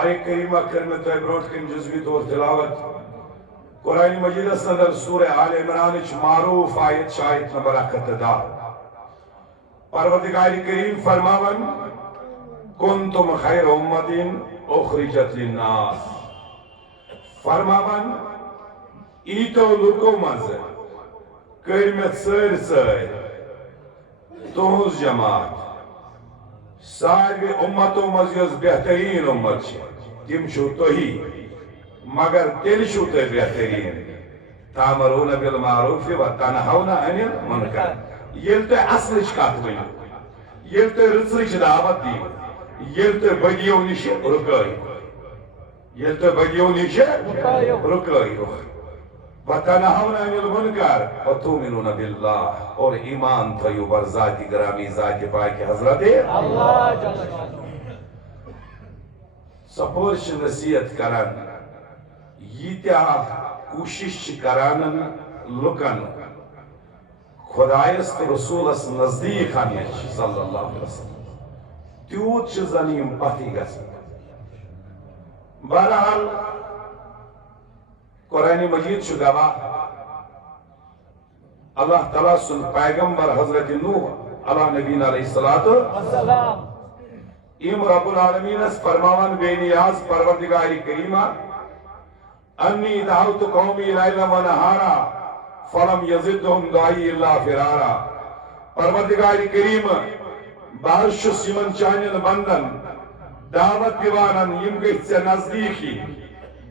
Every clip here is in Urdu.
آئے کریمہ کرنے تو بروٹ کن جزوی طور تلاوت قرآن مجید صدر سورہ آل عمران معروف آیت شاید نمبر اقتدا پروردگار کریم فرماون کنتم خیر امت اخرجت للناس فرماون ایتو لکو مز کرمت سر سر تہنز جماعت سارے امتوں مز یس بہترین امت تم چھو تہی مگر تیل چھو تو بہترین تامرون بالمعروف و تنہون عن المنکر یل تو اصلچ کت ون یل تو رچلچ دعوت دی یل تو بدیو نش رکائی یل تو بدیو نش رکائی وَتَنَهَوْنَ عَنِ الْمُنْكَرِ وَتُؤْمِنُونَ بِاللَّهِ اور ایمان تھیو بر ذات گرامی ذات پاک حضرت اللہ سپورش نصیحت کرن یتیا کوشش کرانن لکن خدایست رسولس نزدیک آنیچ صلی اللہ علیہ وسلم تیوت چھ زنیم پتی گس بہرحال قرآن مجید چھو گواہ اللہ تعالیٰ سن پیغمبر حضرت نوح علیہ نبینا علیہ السلام ام رب العالمین اس فرماون بے نیاز پروردگار کریمہ انی دعوت قومی لیلا و نہارا فلم یزدہم دعائی اللہ فرارا پروردگار کریم بارش سیمن چانین بندن دعوت دیوانن یم گیت سے نزدیکی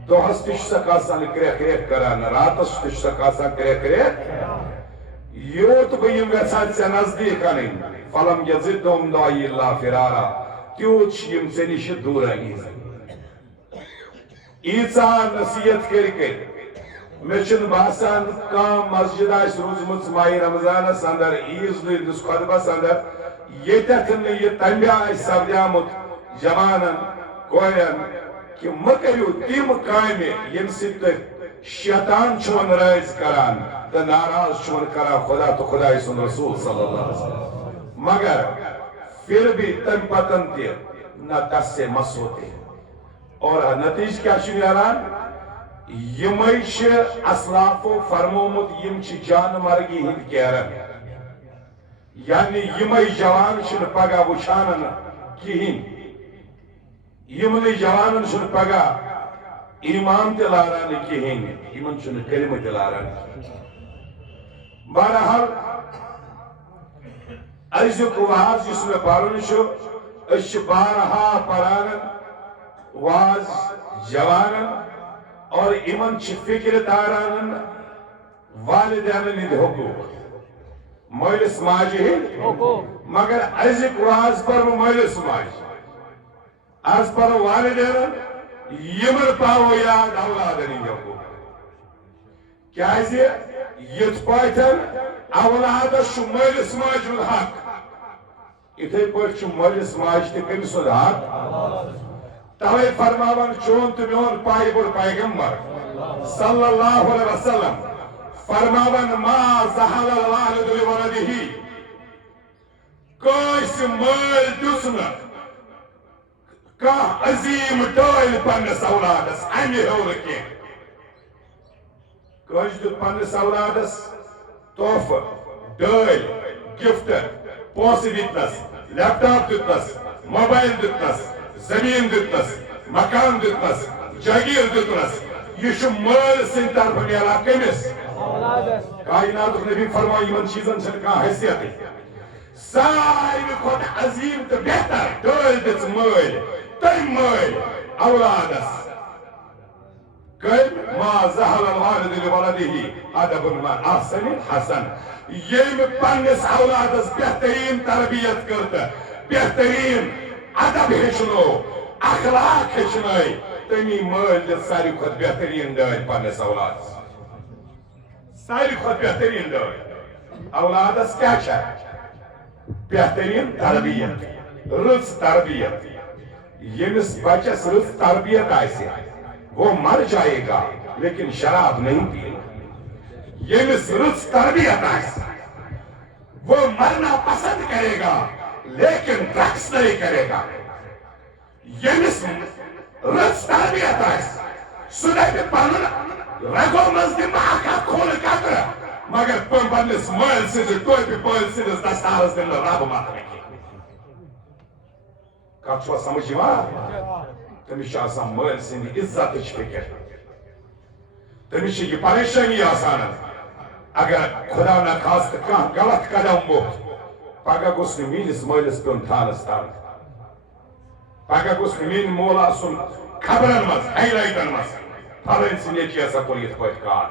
دوہس تش سکاسان کریک کریک کران راتس تش سکاسان کریک کریک یوت بیم ویسان سے نزدیک آنین فلم یزدہم دعائی اللہ فرارا تیوچ یم سے نش دور آئیز ایسان نصیحت کرکے مچن باسان کام مسجد آئیس روزمت ماہی رمضان سندر ایز دس خطبہ سندر یہ تکن یہ تنبیہ آئیس سبجامت جوانن کوین کہ مکریو تیم قائمی یم سکت شیطان چون رائز کران تا ناراض چون کرا خدا تو خدای سن رسول صلی اللہ علیہ وسلم مگر پھر بھی تن پتن تی نہ تس سے مس ہوتے اور نتیج کیا شنیاران یمیش اسلاف و فرمومت یم چی جان مرگی ہند کیرن یعنی یمی جوان شن پگا وچانن کی ہند یمن جوانن شن پگا ایمان تلاران کہین یمن شن کلمہ تلاران بہرحال ازیک واز جس میں پارن شو اش بارہا پرانن واز جوانن اور ایمن چھ فکر دارانن والدین نید حقوق مولس ماجی مگر ازیک واز پر مولس ماجی از پر والدین یمر پاو یاد اولادن حقوق کیازِ یت پٲٹھۍ اولادس چھُ مٲلِس ماجہِ ہُنٛد حق یِتھے پٲٹھۍ چھُ مٲلِس ماجہِ تہِ کٔمِس سُنٛد حق توے فرماون چون تہٕ میون پایہِ بوٚڑ پیغمبر صلی اللہ علیہ وسلم فرماون ما زحل الوالد لولدہ کٲنٛسہِ مٲلۍ دیُت نہٕ کانٛہہ عظیٖم ڈٲلۍ پننِس اولادس امہِ ہیوٚر کینٛہہ کٲنٛسہِ دیُت پننِس اولادس تحفہٕ ڈٲلۍ گفٹ پونٛسہٕ دِتنس لیپ ٹاپ دِتنس موبایل دِتنس زمیٖن دِتنس مکان دِتنس جاگیر دِتنس یہ چھُ مٲلۍ سٕنٛدِ طرفہٕ نیران کٔمِس کائناتُک نبی فرماو یِمن چیٖزن چھنہٕ کانٛہہ حیثیتٕے ساروی کھۄتہٕ عظیٖم تہٕ بہتر ڈٲلۍ دِژ مٲلۍ تٔمۍ مٲلۍ اولادس کٔمۍ ما زحل الوالد لولدہ ادب من احسن حسن ییٚمۍ پننِس اولادس بہترین تربیت کٔر تہٕ بہترین ادب ہیٚچھنو اخلاق ہیٚچھنٲے تٔمی مٲلۍ دِژ ساروی کھۄتہٕ بہترین ڈٲلۍ پننِس اولادس ساروی کھۄتہٕ بہترین ڈٲلۍ اولادس کیٛاہ چھےٚ بہترین تربیت رٕژ تربیت ییٚمِس بچس رٕژ تربیت آسہِ وہ مر جائے گا لیکن شراب نہیں پیے گا ییٚمِس رٕژ تربیت آسہِ وہ مرنا پسند کرے گا لیکن ڈرگس نہیں کرے گا یمس رٕژ تربیت آسہِ سُہ دپہِ پنُن رگو منٛز دِمہٕ بہٕ اکھ خوٗنہٕ قطرٕ مگر پننِس مٲلۍ سٕنٛزِ ٹوپہِ پٲلۍ سٕنٛدِس دستارس دِمہٕ نہٕ رب متھنہٕ کتھ چھُوا سمجھ یِوان تٔمِس چھِ آسان مٲلۍ سٕنٛدِ عزتٕچ فِکر تٔمِس چھِ یہِ پریشٲنی آسان اگر خدا نخواستہٕ کانٛہہ غلط قدم ووٚتھ پگاہ گوٚژھ نہٕ میٲنِس مٲلِس پیوٚن تھانس تل پگاہ گوٚژھ نہٕ میٲنۍ مول آسُن خبرن منٛز ہائی لائٹن منٛز پھلٲنۍ سٕنٛدۍ نیٚچوۍ ہسا کوٚر یِتھ پٲٹھۍ کار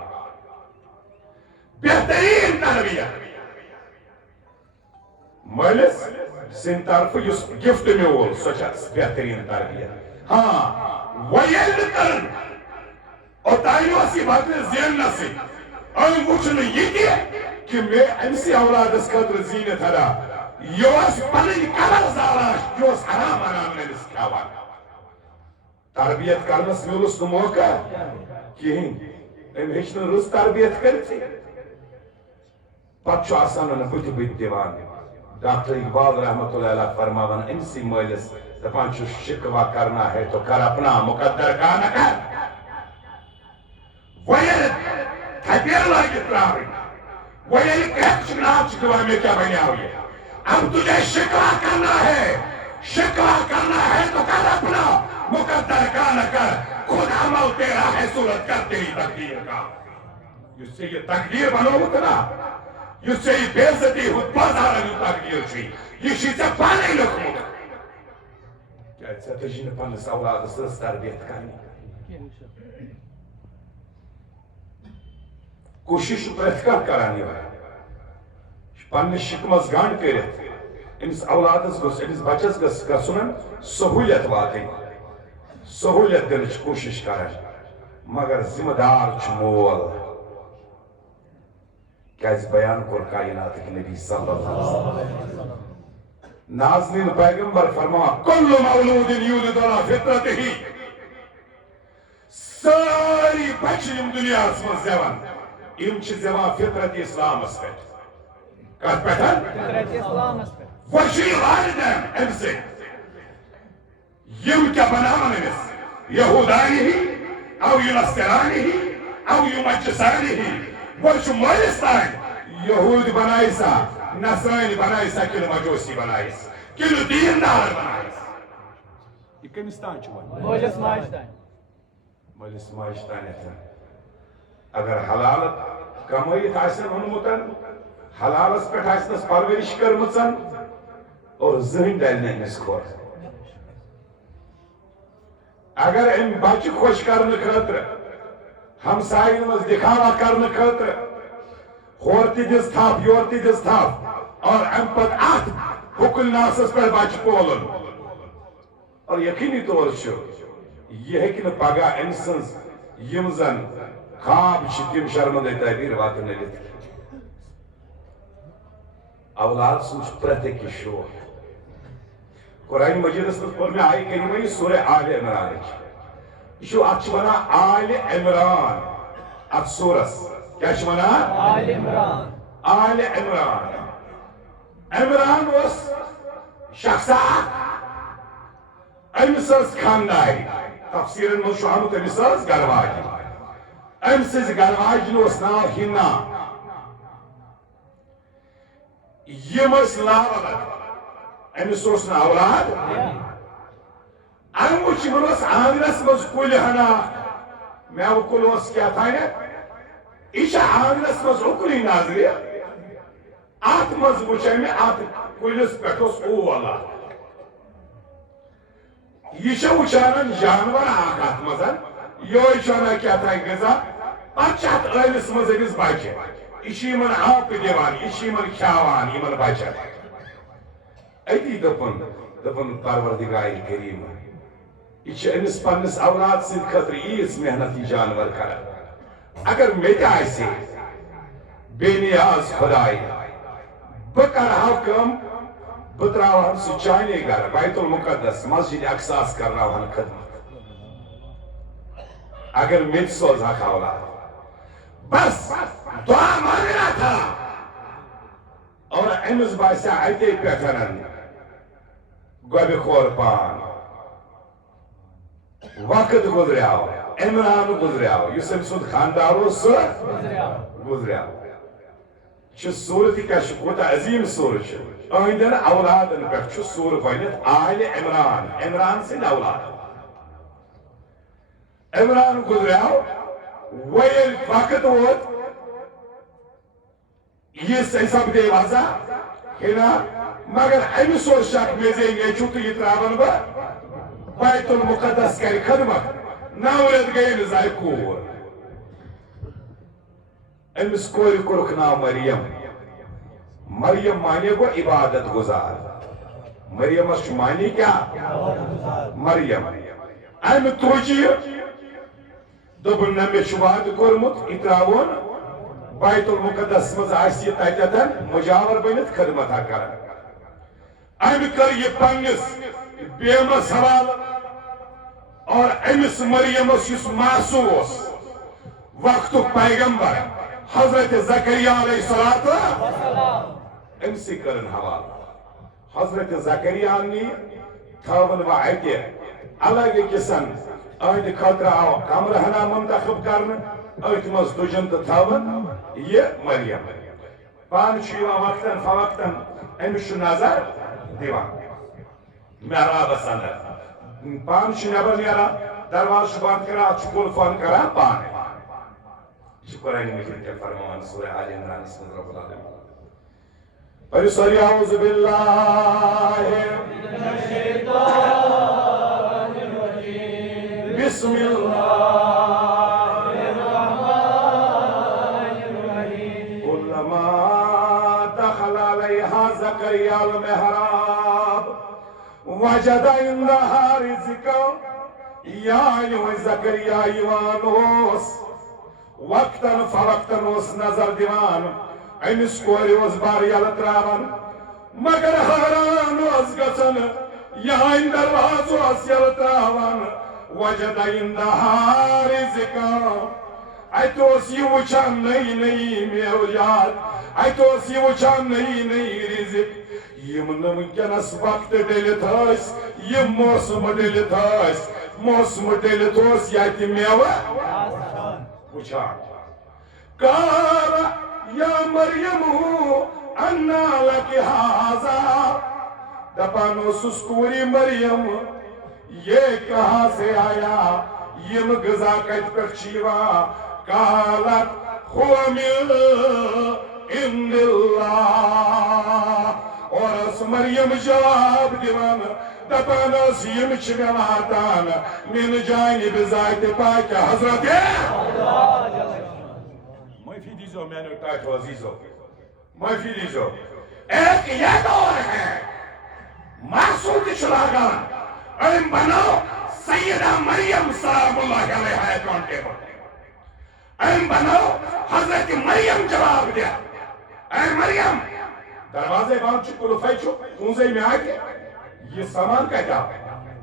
بہتریٖن تربیت مٲلِس سٕنٛدِ طرفہٕ یُس گفٹ میول سۄ چھےٚ بہتریٖن تربیت ہاں وۄنۍ ییٚلہِ نہٕ کٔرٕن اوٚتانۍ اوس یہِ بدلہِ زیننسٕے أمۍ وٕچھ نہٕ یہِ تہِ کہ مےٚ أمسٕے اولادس خٲطرٕ زیٖنِتھ ہنا یہِ اوس پنٕنۍ قبر زالان یہِ اوس حرام حرام أمِس کھٮ۪وان تربیت کرنس میولُس نہٕ موقع کِہیٖنۍ أمۍ ہیٚچ نہٕ رٕژ تربیت کٔرتھٕے پتہٕ چھُ آسان بٕتھِ بٕتھِ دِوان ڈاکٹر اقبال رحمت اللہ علیہ فرماوان أمسٕے مٲلِس دپان چھُ شکوا کرنا ہے تو کر اپنا مقدر کا نہ کر وۄنۍ ییٚلہِ تھپیر لٲگِتھ ترٛاوٕنۍ وۄنۍ ییٚلہِ کرٛٮ۪کھ چھُ ناو چھُ دِوان مےٚ کیٛاہ بنیٛاو یہِ اب تجھے شکوا کرنا ہے تو کر اپنا مقدر کا نہ کر خود عمل تیرا ہے صورت کر تیری تقدیر کا یُس ژےٚ یہِ تقدیر بنووُتھ نا یُس ژےٚ یہِ بے عزتی ہُنٛد بازارن ہُنٛد تقدیر چھُے یہِ چھُے ژےٚ پانے لیوٚکھمُت کیٛازِ ژےٚ تٔجی نہٕ پننِس اولادس رٕژ تربیت کرنہِ کوٗشش چھُ پرٛٮ۪تھ کانٛہہ کران یہِ پننِس شِکمس گنٛڈ کٔرِتھ أمِس اولادس گوٚژھ أمِس بچس گٔژھ گژھُن سہوٗلیت واتٕنۍ سہوٗلیت دِنٕچ کوٗشش کران مگر ذمہٕ دار چھُ مول کیٛازِ بیان کوٚر کائناتٕکۍ نبی صلی اللہ علیہ وسلم ناظریٖن پیغمبر فرماوان کُلُّ مولوٗدٍ یوٗلِدُ علی فطرتِہِ سٲری بچہِ یِم دُنیاہس منٛز زٮ۪وان یِم چھِ زٮ۪وان فطرت اسلامس پٮ۪ٹھ کتھ پٮ۪ٹھ وۄنۍ چھُ یہِ والدین امہِ سۭتۍ یِم کیٛاہ بناون أمِس یہوٗدانی او یُنصرانی او یمجسانی وۄنۍ چھُ مٲلِس تانۍ یہوٗدۍ بنایسا نصرٲنۍ بنایسا کِنہٕ مجوسی بنایس کِنہٕ دیندار بنایس یہِ کٔمِس تانۍ چھُ وۄنۍ مٲلِس ماجہِ تانۍ مٲلِس ماجہِ تانٮ۪تھ اگر حلال کمٲیِتھ آسن اوٚنمُت حلالس پٮ۪ٹھ آسنس پرورش کٔرمٕژ اور زٕہٕنۍ ڈلہِ نہٕ أمِس کھۄر اگر أمۍ بچہِ خۄش کرنہٕ خٲطرٕ ہمساین منٛز دِکھاوا کرنہٕ خٲطرٕ ہورٕ تہِ دِژ تھپھ یورٕ تہِ دِژ تھپھ اور امہِ پتہٕ اتھ حُکُل ناسس پٮ۪ٹھ بچہِ پولُن اور یقیٖنی طور چھُ یہِ ہیٚکہِ نہٕ پگاہ أمۍ سٕنٛز یِم زن خواب چھِ تِم شرمندے تعبیٖر واتنٲوِتھ اولاد سُنٛد چھُ پرٛٮ۪تھ أکِس شوق قرآنِ مجیٖدس منٛز پوٚر مےٚ آیہِ کریٖمہ یہِ سورہ آلِ عمرانٕچ یہِ چھُ اتھ چھِ ونان آلِ عمران اتھ سورس کیٛاہ چھِ ونان آلِ عمران عمران اوس شخصا أمِس ٲس خاندارِ تفسیٖرن منٛز چھُ آمُت أمِس ٲس گرواجہِ أمۍ سٕنٛزِ گرواجنہِ اوس ناو ہِنا یِم ٲسۍ لاولد أمِس اوس نہٕ اولاد امہِ وٕچھ یِمن اوس آنگنس منٛز کُلۍ ہنا مٮ۪وٕ کُل اوس کیٛاہ تانٮ۪تھ یہِ چھِ آنگنس منٛز اُکنُے نظرِ اتھ منٛز وٕچھ أمۍ اتھ کُلِس پٮ۪ٹھ اوس اول یہِ چھِ وٕچھان جانور اکھ اتھ منٛز یہوے چھُ انان کیٛاہ تانۍ غذا پتہٕ چھِ اتھ ٲلِس منٛز أمِس بچہِ یہِ چھُ یِمن آپہٕ دِوان یہِ چھُ یِمن کھیاوان یِمن بچن أتی دوٚپُن پروردگارِ کریٖمہ یہِ چھِ أمِس پننِس اولاد سٕنٛدِ خٲطرٕ ییٖژ محنت یہِ جانور کران اگر مےٚ تہِ آسہِ بے نیاز خۄداے بہٕ کرٕہا کٲم بہٕ تراوہن سُہ چانے گرٕ بیت المقدس مسجد اقصاس کرناوہن خدمت اگر مےٚ تہِ سوزہکھ اولاد بس دعا مانگنا تھا اور أمِس باسیٛا اتے پٮ۪ٹھ گۄبہِ کھور پان وقت گزریاو عمران گزریاو یس أمۍ سُنٛد خاندار اوس سُہ گزریاو چھِ صوٗرت کیٛاہ چھِ کوٗتاہ عظیٖم صوٗرت چھِ أہنٛدٮ۪ن اولادن پٮ۪ٹھ چھُ سورٕ گۄڈنٮ۪تھ آلِ عمران سٕنٛدۍ اولاد عمران گزریاو وۄنۍ ییٚلہِ وقت ووت یہِ سپدے وضع ہنا مگر أمِس اوس شک مےٚ زے نیٚچوٗ تہٕ یہِ ترٛاون بہٕ بیت المقدس کرِ خدمت 9 رٮ۪تھ گٔیے نہٕ زایہِ کوٗر أمِس کورِ کوٚرُکھ ناو مریم مانے گو عبادت گزار مریم چھُ مانے کیٛاہ مریم أمۍ تُج یہِ دوٚپُن نہ مےٚ چھُ وعدٕ کوٚرمُت یہِ ترٛاوُن بیت المقدس منٛز آسہِ یہِ تتٮ۪تھ مجاور بٔنِتھ خدمتا کران أمۍ کٔر یہِ پننِس بیمس حوالہٕ اور أمِس مریمس یُس معصوٗم اوس وقتُک پیغمبر حضرت زکریا علیہ الصلوۃ أمسٕے کٔرٕن حوالہٕ حضرت زکریا نی تھٲوٕن وۄنۍ اَتہِ الگ أکِسن أہنٛدِ خٲطرٕ آو کمرٕ ہنا منتخب کرنہٕ أتھۍ منٛز تُجن تہٕ تھٲوٕن یہِ مریم پانہٕ چھُ یِوان وقتاً فوقتاً أمِس چھُ نظر دِوان محرابس انٛدر پانہٕ چھُ نٮ۪بر نیران دروازٕ چھُ بنٛد کران اَتھ چھُ قُلفن کران پانے یہ قرآن مجید کے فرمان سورہ آل عمران اس میں رب العالمین اور سوری اعوذ باللہ من الشیطان الرجیم بسم اللہ الرحمن الرحیم کلما دخل علیہا زکریا المحراب وجد عندها رزقا یا زکریا یوان اوس وقتاً فوقتاً اوس نظر دیوان أمِس کورِ اوس بر یلہٕ ترٛاوان مگر حٲران اوس گژھان یہنٛدِ دروازٕ اوس یلہٕ ترٛاوان وجد عندها رزقا اتہِ اوس یہِ وٕچھان نٔے میوجات اتہِ اوس یہِ وٕچھان نٔے رزق یِم نہٕ وٕنکٮ۪نس وقتہٕ ڈٔلِتھ ٲسۍ یِم موسمہٕ ڈٔلِتھ ٲسۍ موسمہٕ ڈٔلِتھ اوس یتہِ میوٕ وٕچھان قال یا مریم انا لك هذا دپان اوسُس کوٗرِ مریم یہ کہاں سے آیا یم غذا کتہِ پٮ۪ٹھ چھِ یِوان قالت هو من عند الله اور ٲس مریم جواب دِوان دپان ٲس یِم چھِ مےٚ واتان من جانب ذاتِ پاکہِ حضرت معافی دیجو میانو ٹاٹھو عزیزو معافی دیجو ایک یہ دور ہے محسود چلاگان أمۍ بناو سیدہ مریم سلام اللہ علیہ اکاؤنٹیبل أمۍ بناو حضرت مریم جواب دیا اے مریم دروازے بند چھُ قُلفے چھُ کونزے میں آئے یہ سامان کہتا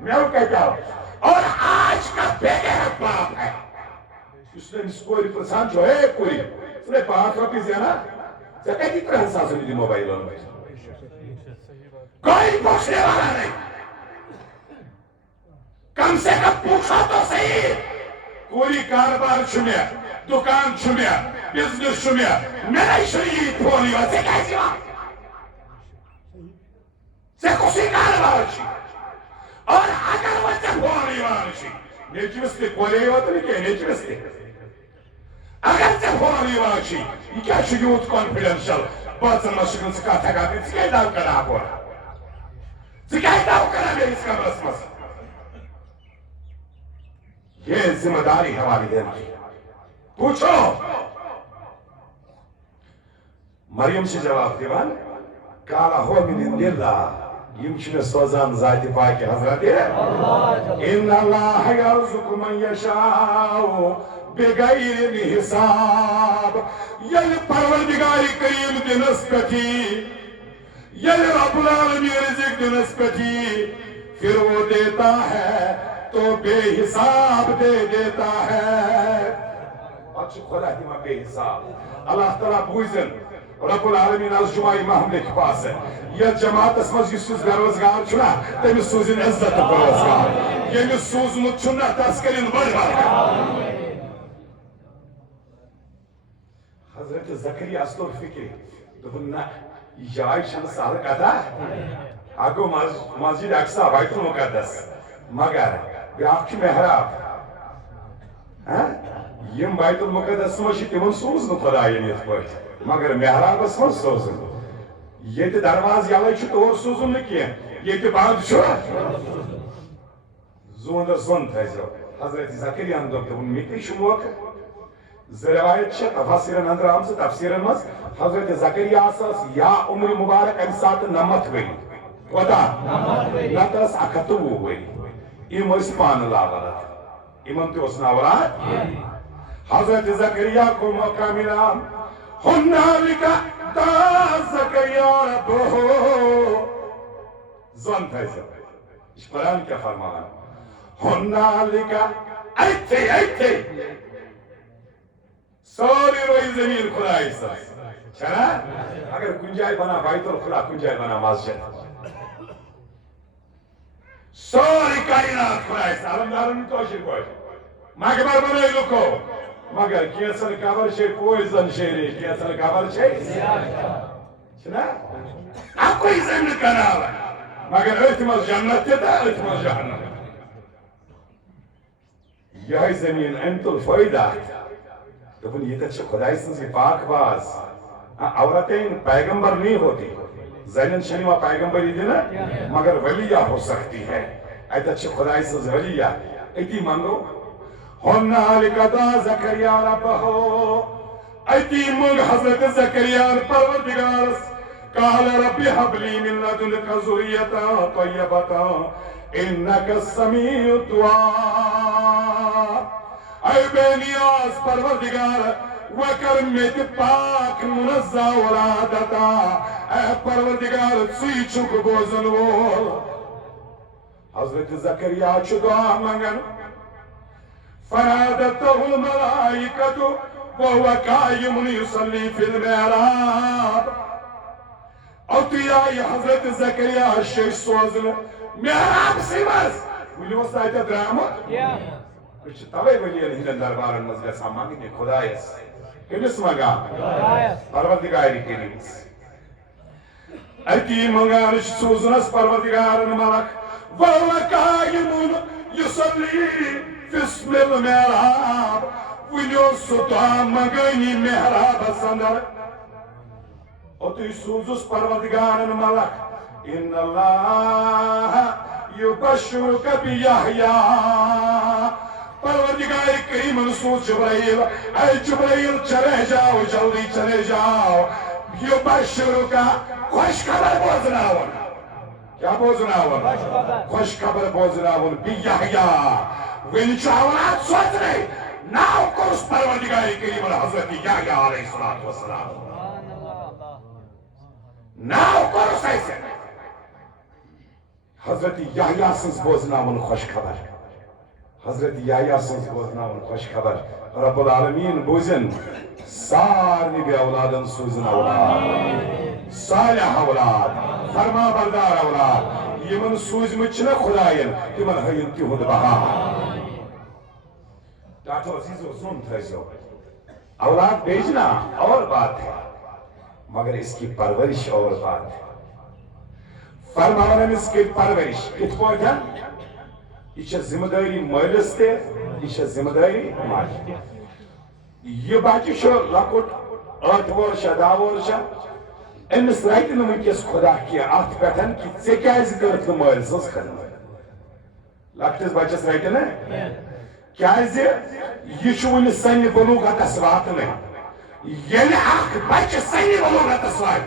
میو کہتا اور آج کا بغیر باپ ہے اس نے اس کوئی پرسان جو ہے کوئی اس نے 5 روپے زینا ژےٚ کَتہِ 3,000 دی موبائل کوئی پوچھنے والا نہیں کم سے کم پوچھا تو صحیح کوئی کاروبار چھُ مےٚ دکان چھُ مےٚ بزنس چھُ مےٚ نہیں چھُ یہِ فون یِوان ژےٚ کیٛازِ یِوان ژےٚ کُسٕے کاروبار چھُ اور اگر وۄنۍ ژےٚ فون یِوان چھُ نیٚچوِس تہِ کورے یوت نہٕ کینٛہہ نیٚچوِس تہِ اگر ژےٚ فون یِوان چھُ یہِ کیٛاہ چھُ یوٗت کانفیڈینشل بٲژن منٛز چھُکھ نہٕ ژٕ کتھ ہٮ۪کان دِتھ ژٕ کیٛازِ دَو کران اپور ژٕ کیٛازِ دَو کران میٲنِس کمرس منٛز یہ ذمہ داری ہے والدین کی پوچھو مریم سے جواب دیوان قال هو من عند الله یم چھِ مےٚ سوزان ذاتِ پاکہِ حضرت ان الله يرزق من يشاء بغیر حساب ییٚلہِ پروردگار کریم دِنس پٮ۪ٹھ ییٚلہِ رب العالمین رزق دِنس پٮ۪ٹھ پھر وہ دیتا ہے تو بے حساب دے دیتا ہے اچھا خدا دِوان بے حساب اللہ تعالیٰ بوٗزِن رب العالمین از جمعہ محمد کے پاس ہے یہ جماعت اس مز یُس بے روزگار چھُنا تٔمِس سوٗزِن عزت تہٕ روزگار Yemi suzmut çunna taskelin var. Hazreti Zakariya astor fikri. Bununla yay şanı sağlık ata. Ago Masjid Aksa Baytul Mukaddas. Magar bir akçı mehrab. Yem Baytul Mukaddas maşı timun suznu Xudayiniyet koy. Magar mehrab asman suzun. Yeti darvaz yalay şu doğru suzun ki. Yeti band şu. Zunda zon tayzo. Hazreti Zakariya'nın doktor bunu mikri şu muak. Zerevayet şey tafsirin andramsı tafsirinmez. Hazreti Zakariya asas ya umri mübarek emsatı namat verin. O da natas akatu verin. İmam İspanlı avarat. İmam Tiyos'un avarat. Hazreti Zakariya ko makamina hunnalika da Zakariya Rabbuhu. Zon tayzo. İş Kur'an ke farman. Hunnalika ayte. ساری روی زمین خدای ساز چرا؟ اگر کنجای بنا بیت الخلا کنجای بنا مسجد ساری کائنات خدای ساز علمدارن توشیر کوش مگر بنا ایلوکو مگر کیسن کابر شی پویزن شیری کیسن کابر شی چرا؟ اکوی زمین کنالا مگر احتمال جنت دا احتمال جهنم یای زمین انت الفایده تو یہ تو خدای سے پاک باز عورتیں پیغمبر نہیں ہوتی زینن شنیما پیغمبری دی نا مگر ولیہ ہو سکتی ہے ایتا خدای سے ولیہ ایتی منگو ہنالک دا زکریا ربہو ایتی منگ حضرت زکریا پروردگار قال ربی حب لی من لدنک ذریتا طیبتا انک السمیع الدعاء اے بے نیاز پروردگار وکرمت پاک منزہ ولادتا اے پروردگار سی چک بوزن وول حضرت زکریا چو دعا منگن فنادته الملائکت وهو قائم یصلی فی المحراب اتیائی حضرت زکریا شش سوزن محراب سیمز ولی وستایتا درامت کچھ توے ولیل ہندن دربارن مزگا سامانی نے خدایس کمیس مگا پروردگاری کریمس ایتی منگانش سوزنس پروردگارن ملک وَهُوَ قَائِمٌ يُصَلِّي فِي اسْمِ الْمِحْرَابِ ولیو ستا مگانی محراب سندر اتوی سوزس پروردگارن ملک ان اللہ یبشرک بیحییٰ پروردگار کریم رسول جبرائیل اے جبرائیل چلے جاؤ جلدی چلے جاؤ یبشرک خوش خبر بوزناون کیا بوزناون خوش خبر بوزناون بیحییٰ ونچ اولاد سوچ رہے ناو کورس پروردگار کریم حضرت یحییٰ علیہ السلام ناو کورس ایسے حضرت یحییٰ سنس بوزناون خوش خبر حضرت یحییٰ سنس بوزناون خوش خبر رب العالمین بوزن سارنی بی اولادن سوزن اولاد صالح اولاد فرما بردار اولاد یمن سوزمچن خداین تمن حین تیہد بہا ڈاکٹر عزیز و سن تھیزو اولاد بیجنا اور بات ہے مگر اس کی پرورش اور بات ہے فرمانا اس کی پرورش کت پوچھا یہ ذمہ داری مالس تے یہ ذمہ داری ماج یہ بچہ شو لکٹ 8 ورشا 10 ورشا امس رائت ونکس خدا کی ات پٹھن کہ ژے کیاز کرت مال سنز خدمت لکٹس بچس رائت نا کیاز یہ چھ ون سن بلوغتس واتنے یل اخ بچہ سن بلوغتس وات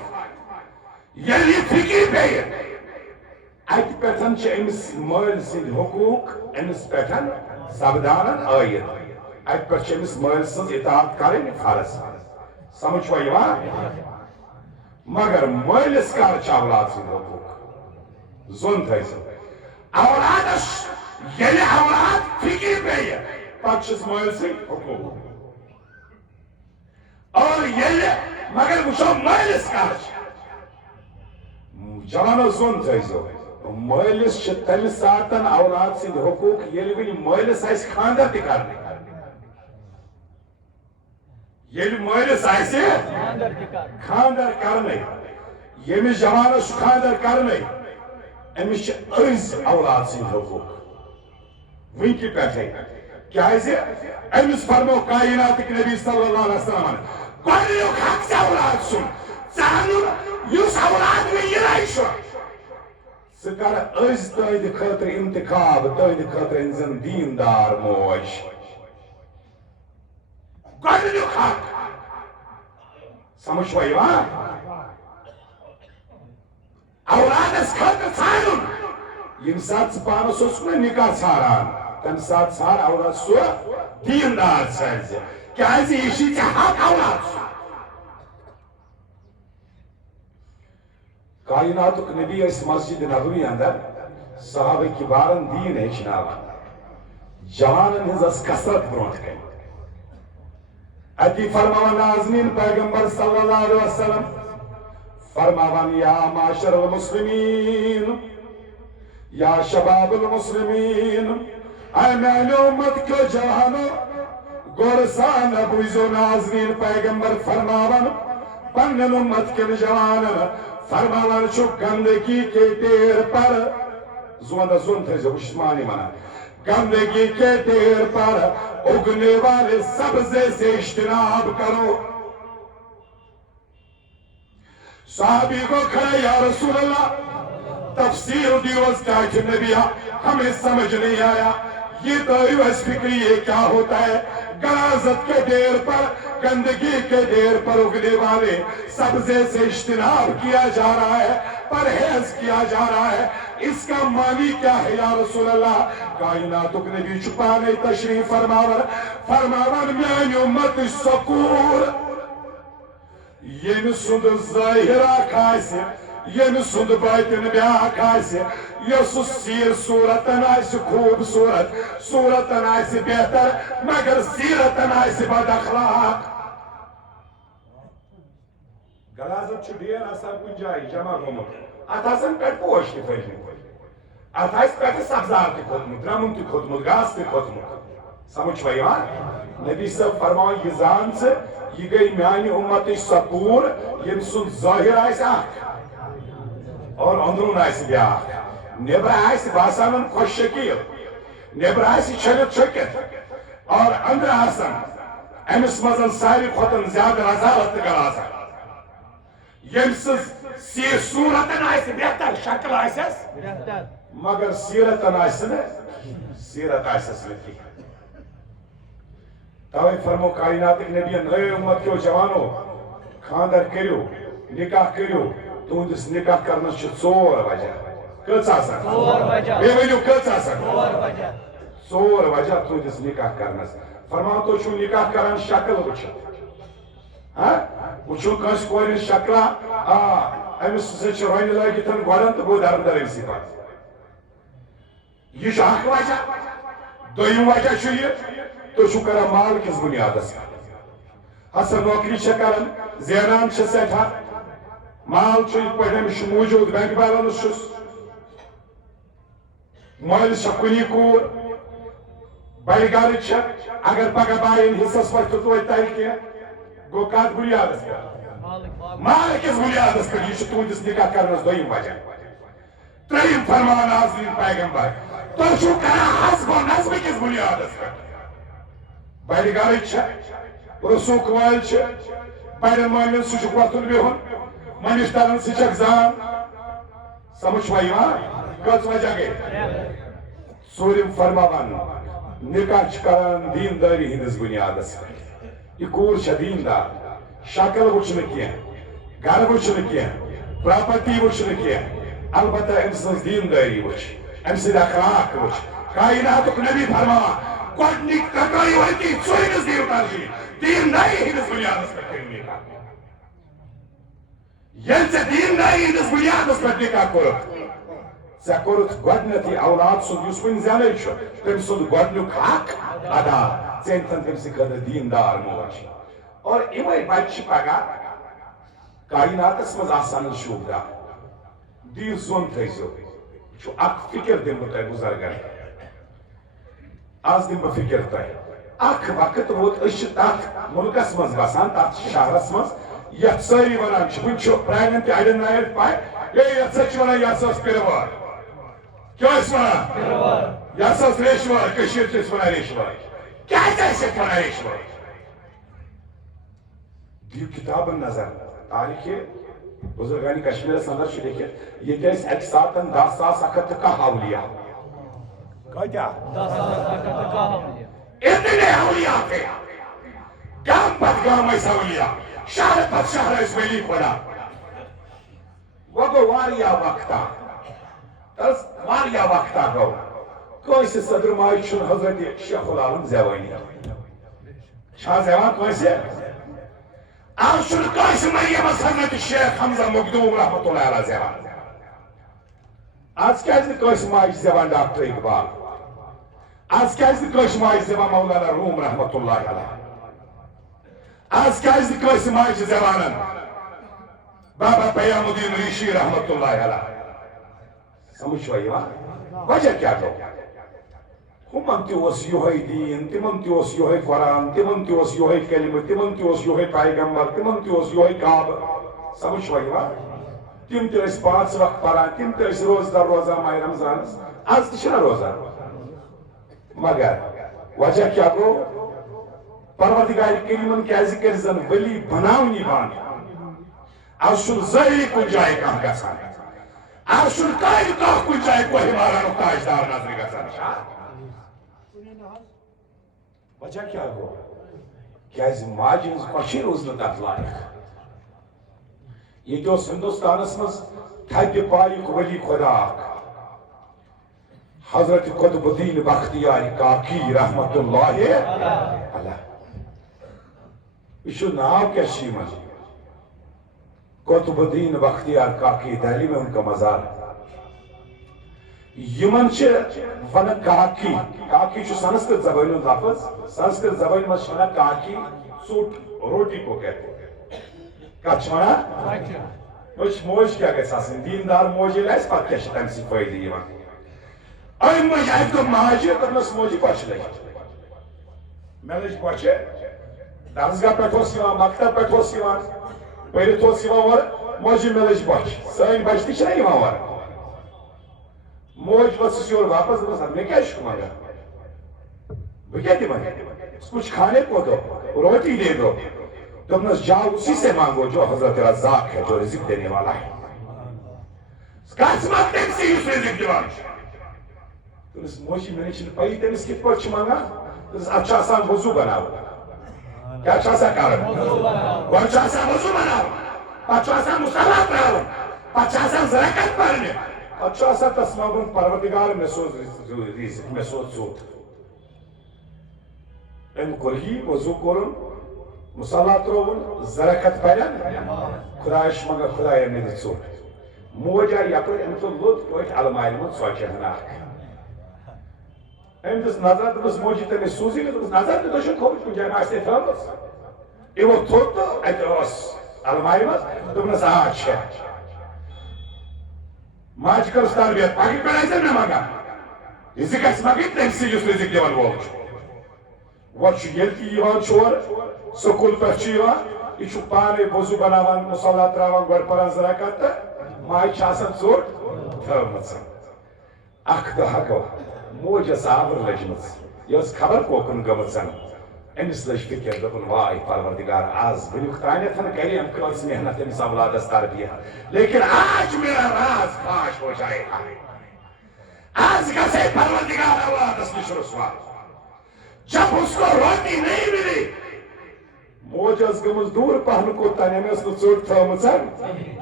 یل یہ فکر پیہ ات پٹھن چھ امس مال سند حقوق امس پٹھن سبدانن آیت ات پٹھ چھ امس مال سنز اطاعت کرن فرض سمجھ پہ یوان مگر مالس کار چھ اولاد سند حقوق زون تھیزو اولادس یل اولاد فکر پیہ پتہ چھس مال سند حقوق اور یل مگر وچھو مالس کار چھ جوانو زون تھیزو مالس تمہ ساتن اولاد سند حقوق یل ون مالس آس خاندر تہ کرنے یل مالس آس خاندر کرنے یمس جوانس خاندر کرنے امس عز اولاد سند حقوق ونکہ پہ کیازِ امس فرمو کائناتک نبی صلی اللہ علیہ وسلم گۄڈنیُک حق چھُ اولاد سُنٛد ژٕ اَنُن یُس اولاد مےٚ یِنَے چھُ ژٕ کر أزۍ تہنٛدِ خٲطرٕ انتخاب تہنٛدِ خٲطرٕ أنۍ زن دیندار موج گۄڈنیُک حق سمجھ چھوا یِوان اولادس خٲطرٕ ژھانڈُن ییٚمہِ ساتہٕ ژٕ پانس اوسُکھ نا نکاح ژھانڈان تمہِ ساتہٕ ژھانڈ اولاد سُہ دیندار ژھانڈ زِ کیازِ یہِ چھُے ژےٚ حق اولاد سُنٛد کائناتک نبی اس مسجد نبوی اندر صحابہ کبارن دین ہیچناوان جوانن ہنز کثرت برونٹ کن اتی فرماوان ناظرین پیغمبر صلی اللہ علیہ وسلم فرماوان یا معاشر المسلمین یا شباب المسلمین اے میانہ امت کے جوانو گورسان بوزو ناظرین پیغمبر فرماوان پنن امت کے جوانن فرماوان چھو گندگی کے ڈیر پر زوندہ زون تھے جو عثمانی منا گندگی کے ڈیر پر اگنے والے سبزے سے اجتناب کرو صحابی کو کھڑا یا رسول اللہ تفسیر دیوز کیا کہ نبیہ ہمیں سمجھ نہیں آیا یہ دیوز فکری یہ کیا ہوتا ہے غلاظت کے ڈیر پر گندگی کے ڈیر پر اگنے والے سبزے سے اجتناب کیا جا رہا ہے پرہیز کیا جا رہا ہے اس کا معنی کیا ہے یا رسول اللہ کائناتک نبی چھپانے تشریف فرماور میانی امت سکور یم سند ظاہرہ کھائے یم سند باطن بیاک آئے یس سیر صورتن آئے خوبصورت صورتن آئے بہتر مگر سیرتن آئے بد اخلاق غلاظت چھُ ڈیر آسان کُنہِ جایہِ جمع گوٚمُت اتھ آسان پٮ۪ٹھ پوش تہِ پھٔلمٕتۍ اتھ آسہِ پٮ۪ٹھٕ سبزار تہِ کھوٚتمُت درٛمُن تہِ کھوٚتمُت گاسہٕ تہِ کھوٚتمُت سمجھ چھُوا یِوان نبی صٲب فرماوان یہِ زان ژٕ یہِ گٔے میانہِ اُمتٕچ سۄ کوٗر ییٚمہِ سُنٛد ظٲہِر آسہِ اکھ اور اندرون آسہِ بیاکھ نیبرٕ آسہِ باسان خۄش شکیٖل نیبرٕ آسہِ چھٔلِتھ چھُکِتھ اور أنٛدرٕ آسان أمِس منٛز ساروی کھۄتہٕ زیادٕ رزالت تہٕ غلاظت ییٚمہِ سٕنٛز صوٗرتن آسہِ بہتر شکل آسٮ۪س مگر سیرتن آسہِ نہٕ سیرت آسٮ۪س نہٕ کِہیٖنۍ توے فرمو کائناتٕکۍ نبیَن اے اُمت کیو جوانو خاندر کٔرِو نکاح کٔرِو تُہنٛدِس نکاح کرنس چھِ ژور وجہ کٔژ آسان بیٚیہِ ؤنِو کٔژ آسان ژور وجہ تُہنٛدِس نکاح کرنس فرماو تُہۍ چھُو نکاح کران شکل وٕچھِتھ وٕچھو کٲنٛسہِ کورِ ہٕنٛز شکلا أمِس سۭتۍ چھِ رۄنہِ لٲگِتھ گۄڈن تہٕ گوٚو دربدر أمسٕے پتہٕ یہِ چھُ اکھ وجہ دوٚیِم وجہ چھُ یہِ تُہۍ چھُو کران مال کِس بُنیادس ہسا نوکری چھِ کران زینان چھِ سٮ۪ٹھاہ مال چھُ یِتھ پٲٹھۍ أمِس چھُ موٗجوٗد بینک بیلنس چھُس مٲلِس چھےٚ کُنی کوٗر بڑِ گرٕچ چھےٚ اگر پگاہ باین حصس پٮ۪ٹھ تہِ توتہِ تلہِ کینٛہہ گوٚو کتھ بُنیادس پٮ۪ٹھ مال کِس بُنیادس پٮ۪ٹھ یہِ چھُ تُہنٛدِس نکاح کرنس دوٚیِم وجہ ترٛیٚیِم فرماوان ناظریٖن پیغمبر تُہۍ چھُو کران حسب و نظمہٕ کِس بُنیادس پٮ۪ٹھ بڑِ گرٕچ چھےٚ رسوٗخ وٲلۍ چھِ بڑٮ۪ن مٲلٮ۪ن سُہ چھُ وۄتھُن بِہُن منِسٹرن سۭتۍ چھکھ زان سمجھ چھوا یِوان کٔژ وجہ گٔے ژوٗرِم فرماوان نکاح چھِ کران دیندٲری ہٕنٛدِس بُنیادس پٮ۪ٹھ یہِ کوٗر چھےٚ دیندار شکل وٕچھ نہٕ کینٛہہ گرٕ وٕچھ نہٕ کینٛہہ پراپرٹی وٕچھ نہٕ کینٛہہ البتہ أمۍ سٕنٛز دیندٲری وٕچھ أمۍ سٕنٛدۍ اخلاق وٕچھ کائناتُک نبی فرماوان گۄڈنِکۍ ترٛکٲے ؤرتی ژوٗرمِس دِیِو ترجیح دیندٲری ہٕنٛدِس بُنیادس پٮ۪ٹھ کٔرِو نکاح ییٚلہِ ژےٚ دیندٲری ہٕنٛدِس بُنیادس پٮ۪ٹھ نکاح کوٚرُتھ ژےٚ کوٚرُتھ گۄڈنیٚتھٕے اولاد سُنٛد یُس وُنہِ زینَے چھُ تٔمۍ سُنٛد گۄڈنیُک حق ادا ژٕ أنۍتھن تٔمۍ سٕنٛدِ خٲطرٕ دیندار موج اور یِمے بچہِ چھِ پگاہ کائناتس منٛز آسان شوٗبدار دِیِو زوٚن تھٲیزیو شو اک فکر دم بہ تۄہہِ بُزرگن آز دم بہ فکر تۄہہِ اک وقت ووت أسۍ چھِ تتھ مُلکس منٛز بسان تتھ شہرس منٛز یتھ سٲری ونان چھِ وٕنہِ چھُ پرانٮ۪ن تہِ اڑٮ۪ن نایَن پاے ہے یتھ سا چھِ ونان یہِ ہسا ٲس پِرٕوار کیٛاہ ٲسۍ ونان یہِ ہسا ٲس ریشوار کٔشیٖرِ چھِ أسۍ ونان ریشوار کیٛازِ ٲسۍ یتھ ونان ریشوار دِیِو کِتابن نظر تاریخ بزرگان کشمیرس اندر چھُ لیکھِتھ ییٚتہِ ٲسۍ اکہِ ساتن 10,101 اولیاء کۭتیاہ اتنے اولیاء تھے گام پتہٕ گام ٲسۍ اولیاء شہر پتہٕ شہر ٲسۍ ولی خۄدا وۄنۍ گوٚو واریاہ وقتہ واریاہ وقتہ گوٚو کٲنٛسہِ صدر ماجہِ چھُنہٕ حضرت شیخ العالم زیوٲنی چھا زیوان کٲنٛسہِ آز چھُنہٕ کٲنٛسہِ مریمس حضرت شیخ حمزہ مخدوم رحمتہ اللہ علیہ زیوان آز کیٛازِ نہٕ کٲنٛسہِ ماجہِ زیوان ڈاکٹر اقبال آز کیٛازِ نہٕ کٲنٛسہِ ماجہِ زیوان مولانا روم رحمتہ اللہ علیہ آز کیٛازِ نہٕ کٲنٛسہِ ماجہِ زیوانن بابا پیام الدین ریشی رحمتہ اللہ علیہ سمجھ چھوا یِوان وجہ کیٛاہ گوٚو ہُمن تہِ اوس یِہوے دیٖن تِمن تہِ اوس یِہوے قرآن تِمن تہِ اوس یِہوے کلمہٕ تِمن تہِ اوس یِہوے پیغمبر تِمن تہِ اوس یِہوے کعبہٕ سمجھ چھوا یِوان تِم تہِ ٲسۍ 5 وقت پران تِم تہِ ٲسۍ روزدار روزان ماہِ رمضانس آز تہِ چھِنا روزان مگر وجہ کیٛاہ گوٚو پروردگار کریمن کیٛازِ کٔرۍ زن ولی بناونی بنٛد آز چھُنہٕ ظٲہری کُنہِ جایہِ کانٛہہ گژھان آز چھُنہٕ کانٛہہ کُنہِ جایہِ کوہِ مارانُک تاجدار نظرِ گژھان وجہ کیٛاہ گوٚو کیٛازِ ماجہِ ہٕنٛز خۄشی روٗز نہٕ تتھ لایق ییٚتہِ اوس ہندوستانس منٛز تھدِ پایُک ولی خۄدا اکھ حضرت قطب الدین بختیار کاکی رحمتہ اللہ علیہ یہ چھُ ناو کیٛاہ چھُ یِمن قطب الدین بختیار کاکی دہلی میں ان کا مزار یمن چھِ ونان کاکی کاکی چھُ سنسکرت زبان ہُنٛد لفظ سنسکرت زبان منٛز چھِ ونان کاکی ژوٚٹ روٹی کو کہتے کتھ چھِ ونان موج کیٛاہ گژھِ آسٕنۍ دیٖندار موج ییٚلہِ آسہِ پتہٕ کیٛاہ چھِ تمہِ سۭتۍ فٲیدٕ یِوان أمۍ موج اَکہِ دۄہ ماجہِ دوٚپنس موجی بۄچھِ لٔج مےٚ لٔج بۄچھِ درسگاہ پٮ۪ٹھ اوس یِوان مکتب پٮ۪ٹھ اوس یِوان پٔرِتھ اوس یِوان اورٕ موجی مےٚ لٔج بۄچھِ سٲنۍ بچہِ تہِ چھِنا یِوان اورٕ موج ؤژھٕس یورٕ واپس دوٚپنس مےٚ کیٛازِ چھُکھ منگان بہٕ کیٛاہ دِمے کچھ کھانے کو دو روٹی دے دو دوٚپنس جاؤ اسی سے مانگو جو حضرت رزاق ہے جو رزق دینے والا ہے کتھ منٛگ تٔمۍ سٕے یُس رزق دِوان چھُ دوٚپنس موجی مےٚ چھنہٕ پیی تٔمِس کِتھ پٲٹھۍ چھِ منگان دوٚپنس اتھ چھُ آسان وضوٗ بناوُن کیٛاہ چھُ آسان کرُن گۄڈٕ چھُ آسان وضوٗ بناوُن پتہٕ چھُ آسان مُصلا ترٛاوُن پتہٕ چھِ آسان 2 رکعت پرنہِ پتہٕ چھُ آسان تس منٛگُن پروردگار مےٚ سوز رزق مےٚ سوز ژوٚٹ أمۍ کوٚر یی وضوٗ کوٚرُن مُصلا ترٛووُن 2 رکعت پرن خۄدایس چھُ منگان خۄدایا مےٚ دِ ژوٚٹ موج آیہِ یپٲرۍ أمۍ تُل لوٚت پٲٹھۍ المارِ منٛز ژۄچہِ ہنا اکھ أمۍ دِژ نظر دوٚپُس موجی تٔمِس سوٗزٕے نہٕ دوٚپُس نظر تہِ تۄہہِ چھو تھوٚمُت کُنہِ جایہِ آسہِ تھٲومٕژ أمۍ ووٚتھ تھوٚد تہٕ اَتہِ اوس المارِ منٛز دوٚپنس آ چھےٚ ماجہِ کٔرٕس تربیت پگہہ پٮ۪ٹھ آسہِ مےٚ منگان رزق آسہِ منگٕنۍ تٔمۍ سٕے یُس رزق دِوان وول چھُ وۄنۍ چھُ ییٚلہِ تہِ یِوان چھور سکوٗل پٮ۪ٹھ چھُ یِوان یہِ چھُ پانے وضوٗ بناوان مُصلا ترٛاوان گۄڈٕ پران 2 رکعت تہٕ ماجہِ چھِ آسان ژوٚٹ تھٲومٕژ اکھ دۄہ گوٚو موج ٲس آوُر لٔجمٕژ یہِ ٲس خبر کوکُن گٔمٕژ أمِس لٔج فِکر دوٚپُن واے پروردگار آز وٕنیُک تانٮ۪تھ کرِ أمۍ کٲنٛسہِ محنت أمِس اولادس تربیت لیکن آج میرا راز فاش ہو جائے گا آج گژھے پروردگار اولادس نش رسوا جب اس کو روٹی نہیں ملی موج ٲس گٔمٕژ دوٗر پہن کوٚت أمۍ ٲس نہٕ ژوٚٹ تھٲومٕژ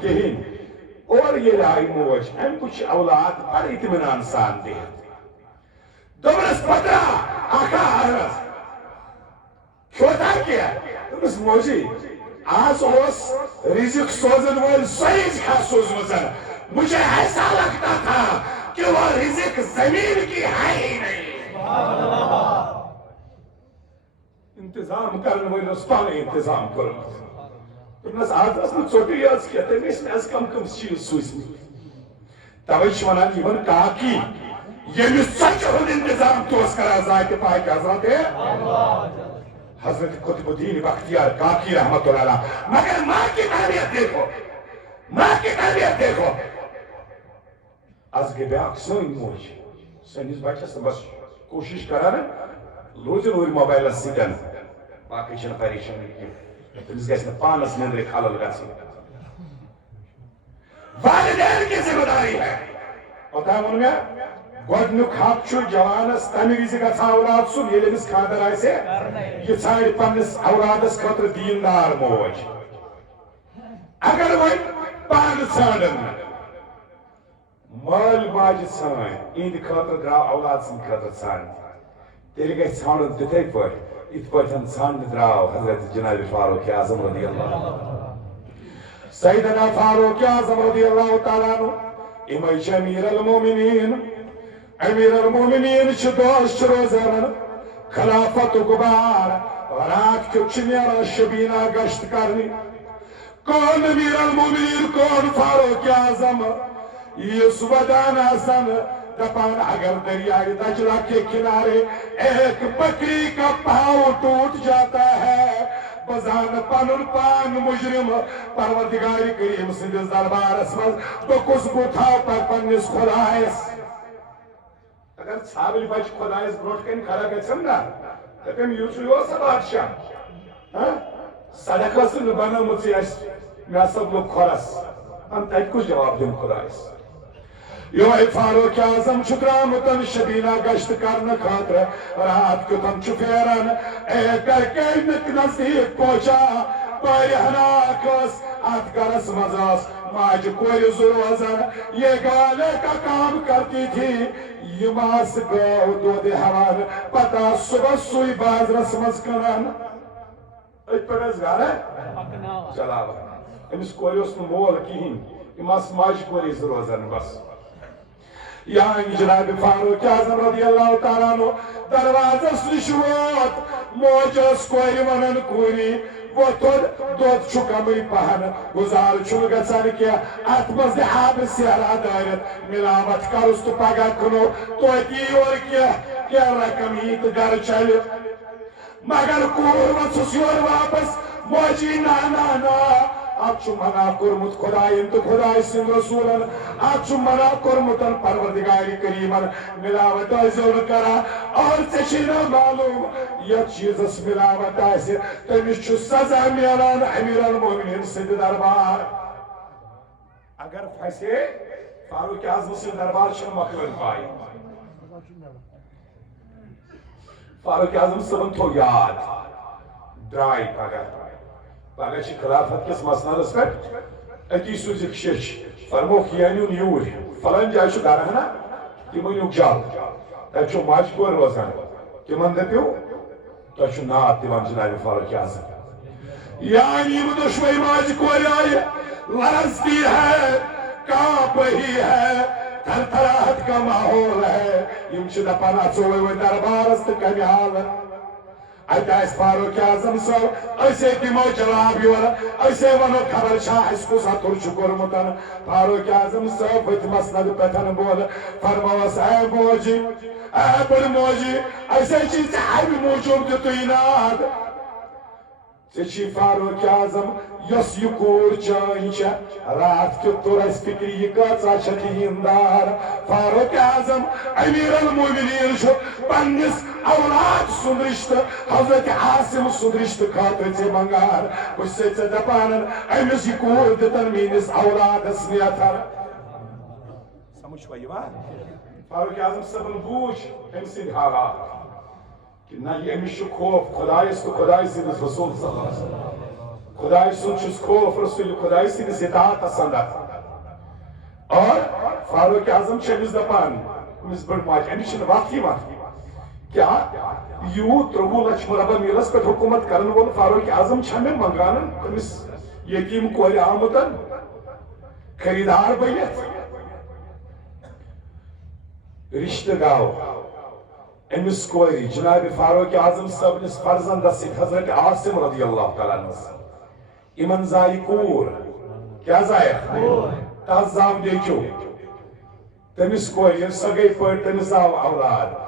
کِہیٖنۍ اور ییٚلہِ آیہِ موج أمۍ وٕچھ اولاد بڑٕ اطمینان سان دِتھ دوٚپنس پترا اکھا عرض کھیوٚوتھا کینٛہہ دوٚپنس موجی آز اوس رزق سوزن وول سوے کھا سوزمٕژ مجھے ایسا لگتا تھا کہ وہ رزق زمین کی ہے ہی نہیں انتظام کرن وٲلۍ اوس پانے انتظام کوٚرمُت دوٚپنس آز ٲس نہٕ ژوٚٹٕے یٲژ کینٛہہ تٔمۍ ٲسۍ مےٚ کم چیٖز سوٗزمٕتۍ توش ونان یمن کاکی یمس سچ ہند انتظام توس کرا ذات پاک حضرت حضرت قطب الدین بختیار کاکی رحمت اللہ علیہ. مگر ماں کی تربیت دیکھو، ماں کی تربیت دیکھو. از گے بیاکھ سن موج سنس بچس بس کوشش کران روزن اور موبائل سیٹن باقی چھن پریشانی کی تمس گژھِ نہٕ پانس نندرِ خلل گژھٕنۍ. والدین کی ذمہ داری ہے. اوتام ووٚن مےٚ گۄڈنیُک حق چھُ جوانس تمہِ وِزِ گژھان اولاد سُنٛد ییٚلہِ أمِس خانٛدر آسہِ یہِ ژھانڈِ پننِس اولادس خٲطرٕ دیندار موج. اگر وۄنۍ پانہٕ ژھانڈن نہٕ مٲلۍ ماجہِ ژھٲنۍ اِہنٛدِ خٲطرٕ درٛاو اولاد سٕنٛدِ خٲطرٕ ژھانڈنہِ تیٚلہِ گژھِ ژھانڈُن تِتھے پٲٹھۍ یِتھ پٲٹھۍ ژھانڈنہِ درٛاو حضرت جناب فاروق اعظم رضی اللہ سیدنا فاروق اعظم رضی اللہ تعالیٰ عنہ یِمے چھِ امیر المومنین. امیر المومنین چھِ دوس چھِ روزان خلافتُک بار رات کیُت چھِ نیران شبینا گشت کرنہِ. کون امیر المومنین کون فاروق اعظم یُس ودان آسان دپان اگر دریائے دجلہ کے کنارے ایک بکری کا پاؤں ٹوٹ جاتا ہے بزان پنن پان مجرم پروردگار کریم سندس دربارس مز تو کس بوتھاو پاک پنس خدایس. اگر ثابل بچ خدایس بروٹ کن کھڑا گژھن نا دپیم یوتھے اوس بادشاہ صدقہ سن بنٲومٕژ اَسہِ مےٚ ہسا لوٚگ کھۄرس ان تتہِ کُس جواب دِم خدایس. یہے فاروق اعظم چھُ درٛامُت شبینا گشت کرنہٕ خٲطرٕ رات کیُتن چھُ پھیران ایک گھر کے نزدیک پہنچا پارِ ہناک ٲس اتھ گھرس منٛز ٲس ماجہِ کورِ زٕ روزان. یہ گالے کا کام کرتی تھی یِم آسہٕ گٲو دۄد ہٮ۪وان پتہٕ آسہٕ صُبحس سُے بازرس منٛز کٕنان. أتھۍ پٮ۪ٹھ ٲسۍ گرٕ چلاوان. أمِس کورِ اوس نہٕ مول کِہیٖنۍ یِم آسہٕ ماجہِ کورِ زٕ روزان بس. یعنی جناب فاروق اعظم رضی اللہ تعالیٰ عنہ دروازس نش ووت موج ٲس کورِ ونان کوٗری وۄتھُن دۄد چھُ کمٕے پہن گُزارٕ چھُنہٕ گژھان کینٛہہ اتھ منٛز دِ آبہٕ سیرا دٲرِتھ ملاوٹ کرُس تہٕ پگاہ کٕنو توتہِ یورٕ کینٛہہ رقم یی تہٕ گرٕ چلہِ. مگر کوٗر ؤژھٕس یورٕ واپس موجی نا نا نا اتھ چھُ منع کوٚرمُت خۄدایَن تہٕ خۄداے سٕنٛدۍ رسوٗلن اتھ چھُ منع کوٚرمُت پروردگارِ کریٖمن ملاوٹ ٲسۍزیو نہٕ کران اور ژےٚ چھے نا معلوٗم یتھ چیٖزس ملاوٹ آسہِ تٔمِس چھُ سزا میلان امیر المومنین سٕنٛدِ دربار. اگر پھسے فاروق اعظم سٕنٛدِ دربار چھُنہٕ مۄکلان پاے. فاروق اعظم صٲبن تھوٚو یاد درٛاے پگاہ چھِ خلافت کِس مسندس پٮ۪ٹھ أتی سوٗزِکھ شیٚچھ فرموکھ یہِ أنِوُن یوٗرۍ فلٲنۍ جایہِ چھُ گرٕ ہنا تِم أنِوُکھ جل تتہِ چھُ ماجہِ کور روزان تِمن دٔپِو تۄہہِ چھُ ناو دِوان جناب فاروق اعظم. یعنی یِم دۄشوے ماجہِ کورِ آیہِ لرزتی ہے کانپ رہی ہے تھر تھراہٹ کا ماحول ہے یِم چھِ دپان اژو وۄنۍ دربارس تہٕ کمہِ حالہٕ. اتہِ آسہِ فاروق اعظم صٲب أسے دِمو جواب یورٕ أسے ونو خبر چھا اَسہِ کُس ہتھُر چھُ کوٚرمُت. فاروق اعظم صٲب ؤتھۍ مسند پٮ۪ٹھ بولہٕ فرمووس اے موجی اے بٔڑ موجی أسے چھِ ژےٚ امہِ موٗجوٗب دِتُے ناد. ژےٚ چھُے فاروق اعظم یۄس یہِ کوٗر چٲنۍ چھےٚ رات کیُت توٚر اَسہِ فِکرِ یہِ کۭژاہ چھےٚ دیندار. فاروق اعظم امیر المومنین چھُ پننِس اولاد سُنٛد رشتہٕ حضرت عاصم سُنٛد رشتہٕ خٲطرٕ ژےٚ منگان بہٕ چھُسے ژےٚ دپان أمِس یہِ کوٗر دِتن میٲنِس اولادس نیتھر. سمجھ چھُوا یِوان. فاروق اعظم صٲبن بوٗزھ أمۍ سٕنٛدۍ حالات کہ نہ یہ أمِس چھُ خوف خدایس تہٕ خداے سٕنٛدِس رسوٗل صلی اللہ علیہ وسلم. خداے سُنٛد چھُس خوف رسوٗل خداے سٕنٛدِس اطاعتس انٛدر. اور فاروق اعظم چھُ أمِس دپان أمِس بٔڑ ماجہِ أمِس چھِنہٕ وَتھ یِوان کیا یوٗت 13 لچھ مربع میٖلس پٮ۪ٹھ حکوٗمت کرن وول فاروق اعظم چھا مےٚ منگان أمِس یتیٖم کورِ آمُت خریدار بٔنِتھ. رشتہٕ گاو أمِس کورِ جناب فاروق اعظم صٲبنِس فرزندس سۭتۍ حضرت عاصم رضی اللہ تعالیٰ عنہس. یِمن زایہِ کوٗر کیٛاہ زایکھ تس زاو نیٚچوٗ تمس کوئی سگے پہ تمس آو اولاد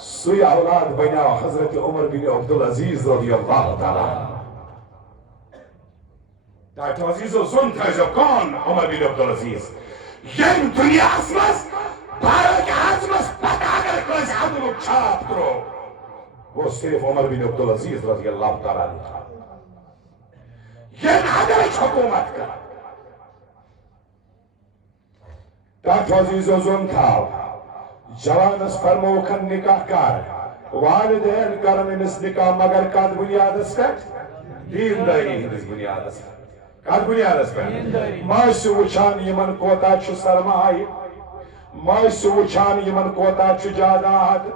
سی اولاد بنیاو حضرت عمر بن عبدالعزیز رضی اللہ تعالیٰ ڈاکٹر عزیز و سن تھا جو کون عمر بن عبدالعزیز یم دنیا اسمس بھارت آزمس پتہ اگر کوئی عدل چھاپ کرو وہ صرف عمر بن عبدالعزیز رضی اللہ تعالیٰ نے تھا یہ عدل حکومت کا ڈاکٹر عزیز و سن تھا جوانس فرمو کھن نکاح کار والدین کرن امس نکاح مگر کد بنیادس پہ دینداری ہندس بنیادس پہ کد بنیادس پہ ماس وچھان یمن کوتا چھ سرمایہ ماس وچھان یمن کوتا چھ جائیداد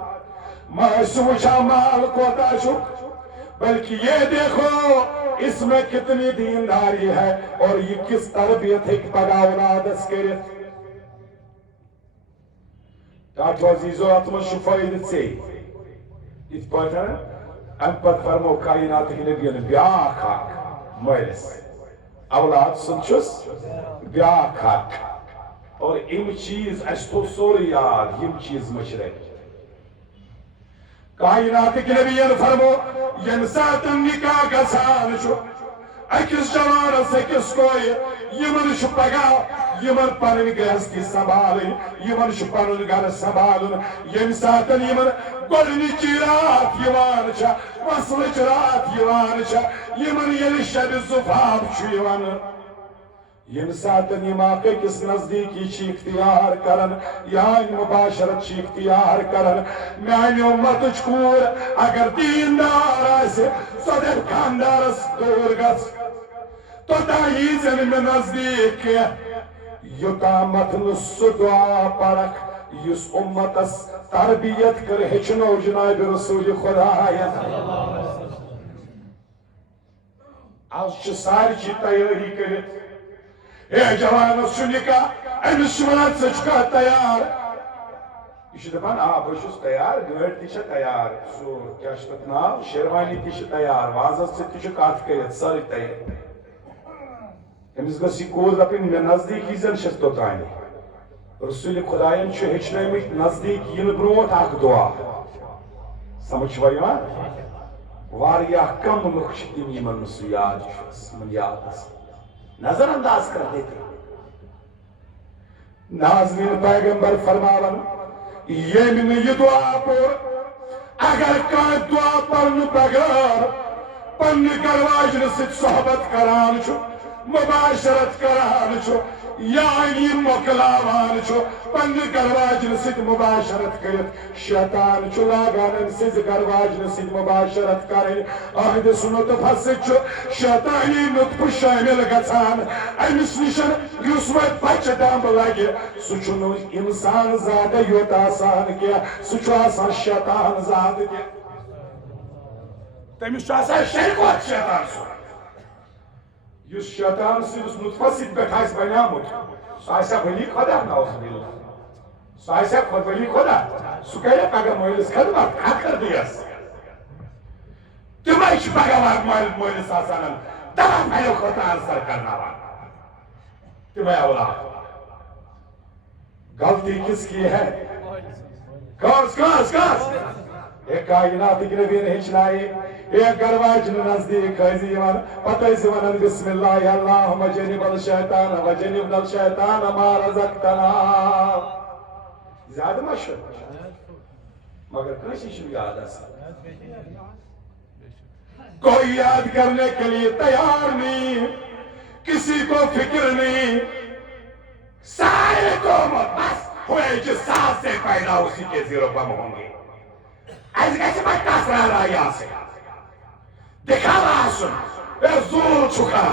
ماس وچھان مال کوتا چھ بلکہ یہ دیکھو اس میں کتنی دینداری ہے اور یہ کس تربیت ایک پگا اولادس کرت ڈاکٹر عزیزو اتمن فائدہ سے ات پہ ام پت فرمو کائنات نبیین بیاکھ حق مالس اولاد سنچس بیاکھ حق اور ام چیز اس تو سوری یاد یم چیز مشرق کائنات نبیین فرمو یم سات نکاح گسان چھو اکس جوانس اکس کوئی یمن پگا یمن پنن گرستی سنبھالن یمن پنن گھر سنبھالن یم سات یمن گۄڈنِچ رات یوان چھا مسلٕچ رات یوان چھا یمن ییٚلہِ شبِ زُفاف چھُ یوان یم سات یم اکھ أکِس نزدیکی چھ اختیار کرن یان مباشرت چھ اختیار کرن میانہِ اُمتٕچ کوٗر اگر دیندار آسہِ سۄ دپہِ خاندارس دوٗر گژھ توٚتام ییٖزٮ۪ن مےٚ نزدیٖک کینٛہہ یوٚتامتھ نہٕ سُہ دعا پرکھ یُس اُمتس تربیت کر ہیٚچھنو جناب رسول خدایس آز چھِ سارچی تیٲری کٔرِتھ اے جوانس چھُ نکاح أمِس چھُ ونان ژٕ چھُکھا تیار یہ چھُ دپان آ بہٕ چھُس تیار گٲڑۍ تہِ چھےٚ تیار سُہ کیٛاہ چھُ تتھ ناو شیروانی تہِ چھِ تیار وازس سۭتۍ تہِ چھُ کتھ کٔرِتھ سٲرٕے تیار أمِس گٔژھ یہِ کوٗر دپٕنۍ مےٚ نزدیٖک ییٖزٮ۪ن چھَس توٚتانۍ رسول خدایَن چھُ ہیٚچھنٲومٕتۍ نزدیٖک یِنہٕ برٛونٛٹھ اکھ دعا سمجھ چھُوا یِوان واریاہ کم لُکھ چھِ تِم یِمن نہٕ سُہ یاد چھُ یِمن یاد آسان نظر انداز کر دیتے ناظرین پیغمبر فرماون ییٚمہِ نہٕ یہِ دعا پوٚر اگر کانٛہہ دعا پرنہٕ بغٲر پننہِ گرواجنہٕ سۭتۍ صحبت کران چھُ مباشرت کران چھُ یعنی مۄکلاوان چھُ پننہِ گرواجنہٕ سۭتۍ مباشرت کٔرِتھ شیطان چھُ لاگان أمۍ سٕنٛزِ گرواجنہٕ سۭتۍ مباشرت کرٕنۍ أہنٛدِس نُطفس سۭتۍ چھُ شیطانی نُطفہٕ شٲمِل گژھان أمِس نِشن یُس وۄنۍ بچہٕ دمب لگہِ سُہ چھُنہٕ اِنسان زادٕ یوت آسان کینٛہہ سُہ چھُ آسان شیطان زادٕ تہِ تٔمِس چھُ آسان شیطان سُہ یُس شیطان سٕنٛدِس نُطفس سۭتۍ پٮ۪ٹھ آسہِ بنیومُت سُہ آسیا ولی خدا نعوذ باللہ سُہ آسیا ولی خدا سُہ کرِ پگاہ مٲلِس خدمت خطر دِیس تِمے چھِ پگاہ مٲلِس آسان دوا پھلٮ۪و خٲطرٕ آنسر کرناوان تِمے اولاد غلطی کس کی ہے کس ایک کائنات کی نبی نے ہیچنائے ایک گرواجن نزدیک ٲسۍ یِوان پتہٕ ٲسۍ ونان بسم اللہ اللہم جنب الشیطان و جنبنا الشیطان ما رزقتنا زیادہ مشہور مگر کٲنٛسہِ چھُنہٕ یاد آسان کوئی یاد کرنے کے لیے تیار نہیں کسی کو فکر نہیں سارے کو بس ہوئے جس سانس سے پیدا اسی کے زیرو بم ہوں گے ایسے کیسے بچتا سرا رہا یہاں سے دکھاوا سن اے زور چھکا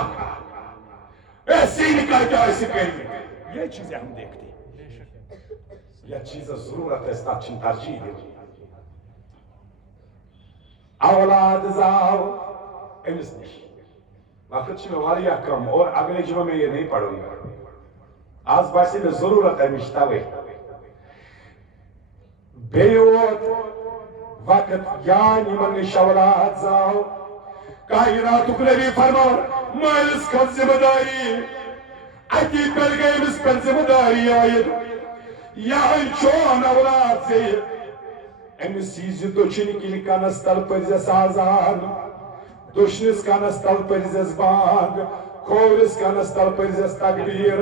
اے سین کر کے ایسی کہیں یہ چیزیں ہم دیکھتے ہیں یہ چیزیں ضرورت ہے اس تاچن ترجیح دے اولاد زاو امس نش وقت چھ میں واریاہ کم اور اگلے جمعہ میں یہ نہیں پڑھوں گا آج باسی میں ضرورت ہے مشتاوے بیوت وقت یعنی من نش اولاد زاو کائناتک نبی فرمان مالس کھت ذمہ داری اتی پر گئی مس پر ذمہ داری آئید یہ چون اولاد زیر امس یز دچھن کن کنس تل پرزس آزان دشنس کنس تل پرزس بانگ کھورس کنس تل پرزس تکبیر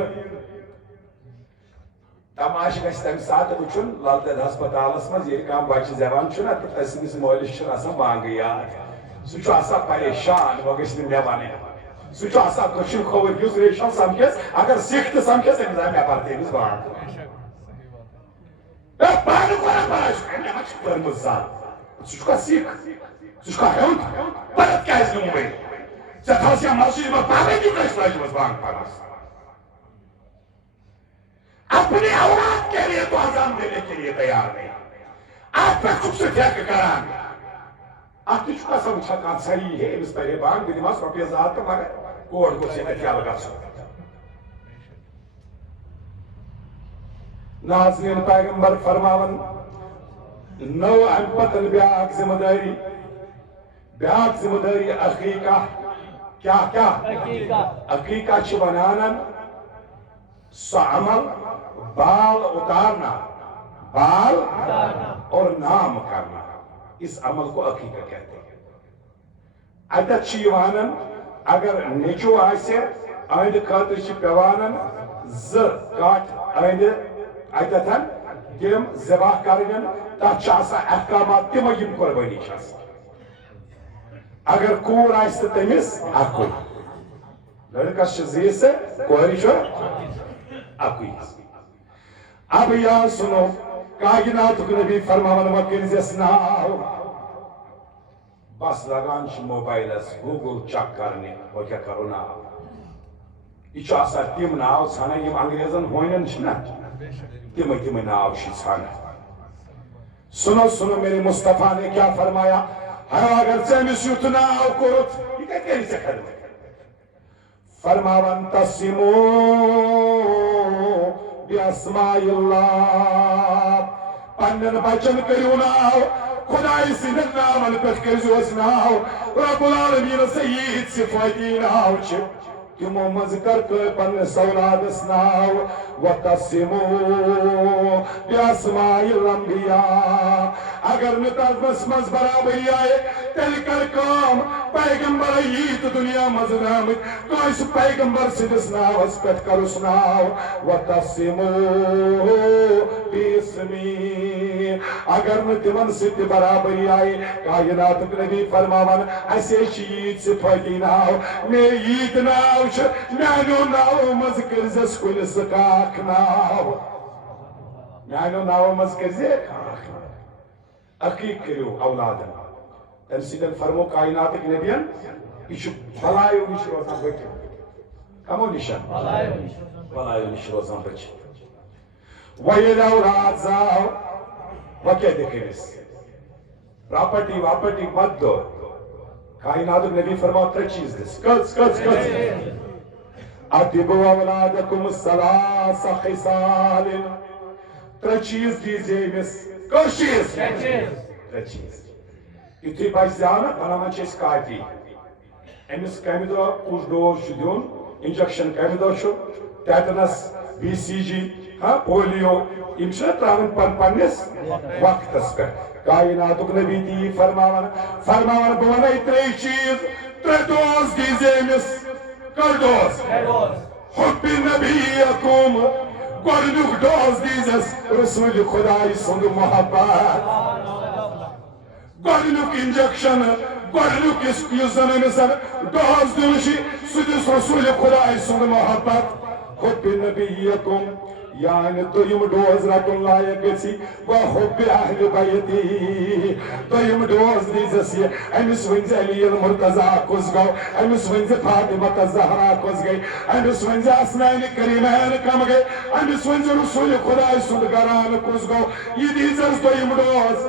تماش گژھِ تمہِ ساتہٕ وٕچھُن لل دید ہسپتالس منٛز ییٚلہِ کانٛہہ بچہِ زٮ۪وان چھُنہ تہٕ تٔمِس مٲلِس چھُنہٕ آسان بانگٕے یاد سُہ چھُ آسان پریشان وۄنۍ گژھِ نہٕ مےٚ وَنٕنۍ سُہ چھُ آسان دٔچھُن کھووُر یُس ریشن سمکھٮ۪س اگر سِکھ تہِ سمکھٮ۪س أمِس آے مےٚ پَر تٔمِس بانگ پانہٕ کوٚرا پَرا چھُ مےٚ ما چھِ پٔرمٕژ زانٛہہ ژٕ چھُکھا سِکھ ژٕ چھُکھا ہیوٚنٛد پَتہٕ کیٛازِ نیوٗمٕے ژےٚ تھاوَس یا مسجد منٛز پابندی کٲنٛسہِ لٲجمٕژ بانگ پرنَس اپنے اولاد کے لیے تو اذان دینے کے لیے تیار نہیں آپ پہ خود سے ٹھیک کران آپ تھی چھکا سا وچھا کان صحیح ہے اس پہلے بانگ بھی دماغ رپیہ ذات کا مگر کوڑ کو سے کیا لگا سو ناظرین پیغمبر فرماون نو امپتن بیاک ذمہ داری عقیقہ کیا عقیقہ چھ بنانا سو عمل بال اتارنا اور نام کرنا اس عمل کو عقیقہ کہتے ہیں اتت چیوانن اگر نیچو آسے آئند خاطر چھ پیوانن کاٹ آئند اتتن تم ذبح کرن تات چھ احکامات تم یم قربانی چھ اگر کور آسہ تمس اکو لڑکس چھ زیس کوری چھ اکوی اب یا سنو کائنات نبی فرماون وکرزس ناو بس لگان چھ موبائلس گوگل چیک کرنے وہ کیا کرو ناو یہ آسان تم ناو ژھانا یم انگریزن ہونن چھنا تم ناو چھ ژھانا سنو میرے مصطفیٰ نے کیا فرمایا اگر ژےٚ یوت ناو کورت یہ کتھ کری ژےٚ خدمت فرماون تسمو باسماء اللہ پنن بچن کریو ناو خدای سندن نامن پہ کرزوس ناو رب العالمین سید صفاتی ناو چھ تمو مز کر پن اولادس ناو وتسمو باسماء الانبیاء اگر نتازمس مز برابری آئے تیل کر کام پیغمبر ییت دنیا مز نامت کانس پیغمبر سندس ناوس پہ کرس ناو وتسمو باسمی اگر نتمن ست برابری آئے کائنات نبی فرماون اسے ییت صفاتی ناو میں ییت ناو میانو ناو مز کرزس کنس کاک ناو میانو ناو مز کرزے کاک عقیق کریو اولادن تم سیدن فرمو کائنات نبیان یہ بلائیو نش روزان بچ کمو نشان بلائیو نش روزان بچ ویل اولاد زاو وکے دکھنس پراپرٹی واپرٹی مت دو کائنات نبی فرماو تر چیز دس کس ادبو اولادکم ثلاث خصال تر چیز دیزے مس کس چیز تر چیز یتھی بچ زانا بناوان چھ کاپی امس کمہ دہ کس ڈوز دین انجیکشن کمہ دہ ٹیٹنس بی سی جی پولیو یم تراون پنس وقتس پہ کائنات نبی تی فرماون بہ ونائی ترے چیز ترے ڈوز دیزے امس کر ڈوز حب نبیکم گۄڈنیُک ڈوز دیزس رسول خدای سند محبت گۄڈنیُک انجیکشن گۄڈنیُک یس زن امس ڈوز دین سہ دس رسول خدای سند محبت حب نبیکم یعنی دویم ڈوز رٹن لائق گژھی وحب اہل بیتی دویم ڈوز دیزس یہ امس ونز علی المرتضی کس گو امس ونز فاطمہ الزہرا کس گئی امس ونز اسنین کریمین کم گئی امس ونز رسول خدا سند گران کس گو یہ دیزس دویم ڈوز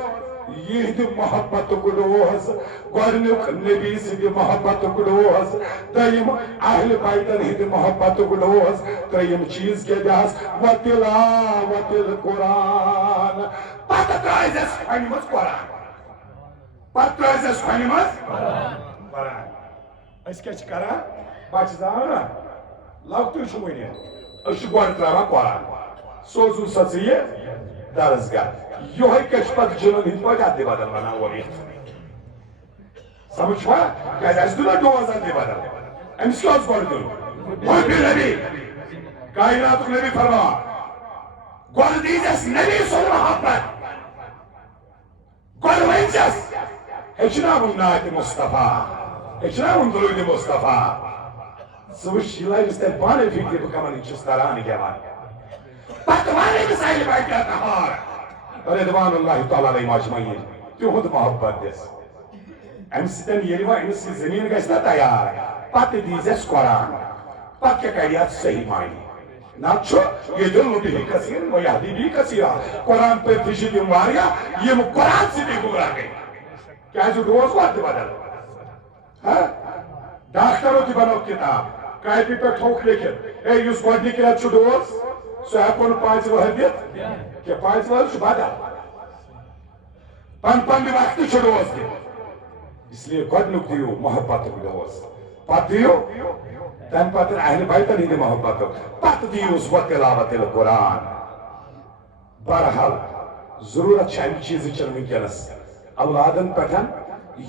یہ محبت ڈوز گۄڈنیُک نبی سند محبت ڈوز دویم اہل بیتن ہند محبت ڈوز تریم چیز کے دس وتلاوت القرآن پتہ ترائزس کھنہِ منٛز قرآن أسۍ کیٛاہ چھِ کران بچہِ زانا لۄکٹُے چھُ وُنہِ أسۍ چھِ گۄڈٕ تراوان قرآن سوزو سچی درسگاہ یہ کشپت جنون ہند پہ ادی بدل بنا سمجھوا کیا دن ڈوز ادی بدل امس کیا گو دن محبی نبی کائنات نبی فرما گو دیجس نبی سن محبت گو ونچس ہچنا نات مصطفیٰ ہچنا درود مصطفیٰ سوچ لگس تیل پانے فکر بہ کمن چھس تران گیوان پتہ وانے مسائل بیٹھا تہار رضوان اللہ تعالی علیہ مجمعین تہد محبت دس ام سن یل و امس زمین گھس نا تیار پتہ دیزس قرآن پتہ کیا کریات صحیح معنی نہ یہ دل بھی کثیر و یہدی بھی کثیر قرآن پہ تشی تم واریا یہ قرآن سے بھی گمراہ گئی کیا جو ڈوز کو بدل ڈاکٹروں کی بنو کتاب کاپی پہ ٹھوک لکھت اے اس گوڈنی کی رات ڈوز سو ہیکون 5 وہر دت کہ 5 وہر بدل پن وقت ڈوز دت اس لیے گوڈنک دیو محبت ڈوز پتہ دیو تم پتہ اہل بیتن ہند محبت پتہ دیو اس وقت تلاوت القرآن بہرحال ضرورت ام چیز ونکس اولادن پہ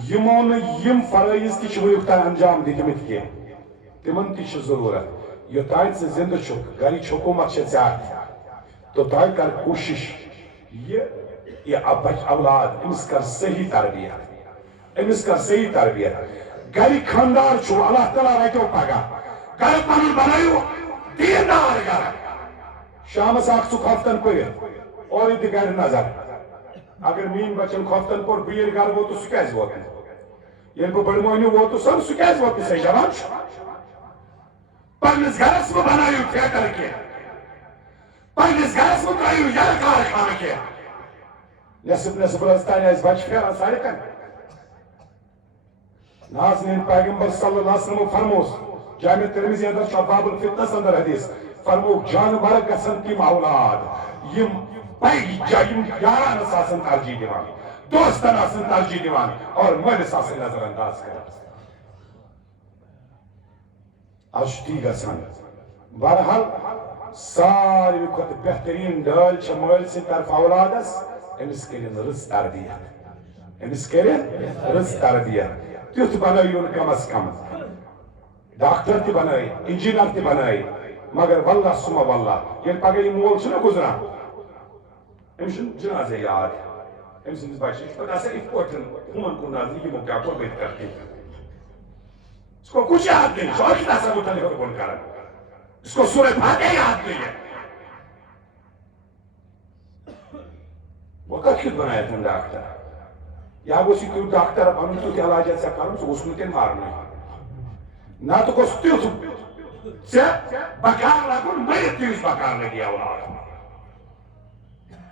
یمو یم فرائض تہ ونیک تام انجام دتمت کی تمن تہ ضرورت یوتان ژٕ زندہ چھک گرچ حکومت زیادہ توتان کر کوشش یہ بچ اولاد امس کر صحیح تربیت امس کر صحیح تربیت گر خاندار چھو اللہ تعالیٰ رٹو پگہ گر پن بنو دیندار گر شامس اخ ژٕ کھۄفتن پٔرِتھ اور دِ گر نظر اگر مین بچن کھۄفتن پوٚر بہٕ ییٚلہِ گرٕ ووتُس سُہ کیازِ ووت ییٚلہِ بہٕ بٔڑمۄہنیو ووتُس سُہ کیازِ ووت نہٕ سۄ جوان چھُ پننس گرس مہ بنٲیِو تھیٹر کینٛہہ پننس گرس مہ ترٲیِو یلہٕ کارخانہٕ کینٛہہ نصف نصف رٲژ تانۍ ٲسۍ بچہِ پھیران سڑکن ناظرین پیغمبر صلی اللہ علیہ وسلم فرموس جامع ترمذی اندر چھُ باب الفتنس اندر حدیث فرموک جانور گژھن تِم اولاد یم یارانس آسن ترجیح دِوان دوستن آسن ترجیح دِوان اور مٲلِس آسن نظر انداز کران آج تی گژھان بہرحال ساروی کھۄتہٕ بہترین ڈٲلۍ چھِ مٲلۍ سٕنٛدِ طرفہٕ اولادس أمِس کٔرِن رٕژ تربیت أمِس کٔرِن رٕژ تربیت تیُتھ بنٲیِون کم از کم ڈاکٹر تہِ بنٲیِن انجیٖنر تہِ بنٲیِن مگر واللہ سُمہ واللہ ییٚلہِ پگاہ یہِ مول چھُنہ گُزران أمِس چھُنہٕ جنازے یاد أمۍ سٕنٛدِس بچس چھُ پتہٕ آسان یِتھ پٲٹھۍ ہوٗن کُن نظرِ یِمو کیٛاہ کوٚر بہٕ کرٕ کینٛہہ اس کو کچھ یاد نہیں شوق تھا سب اٹھنے کو بول کر اس کو سورہ فاتحہ یاد نہیں ہے وہ کت بنایا تھا ڈاکٹر یا وہ سی کیوں ڈاکٹر بنو تو کیا علاج ایسا کروں تو اس میں مارنا نہ تو کو ستیو سے بکار لگن میں تیز بکار لگیا اولاد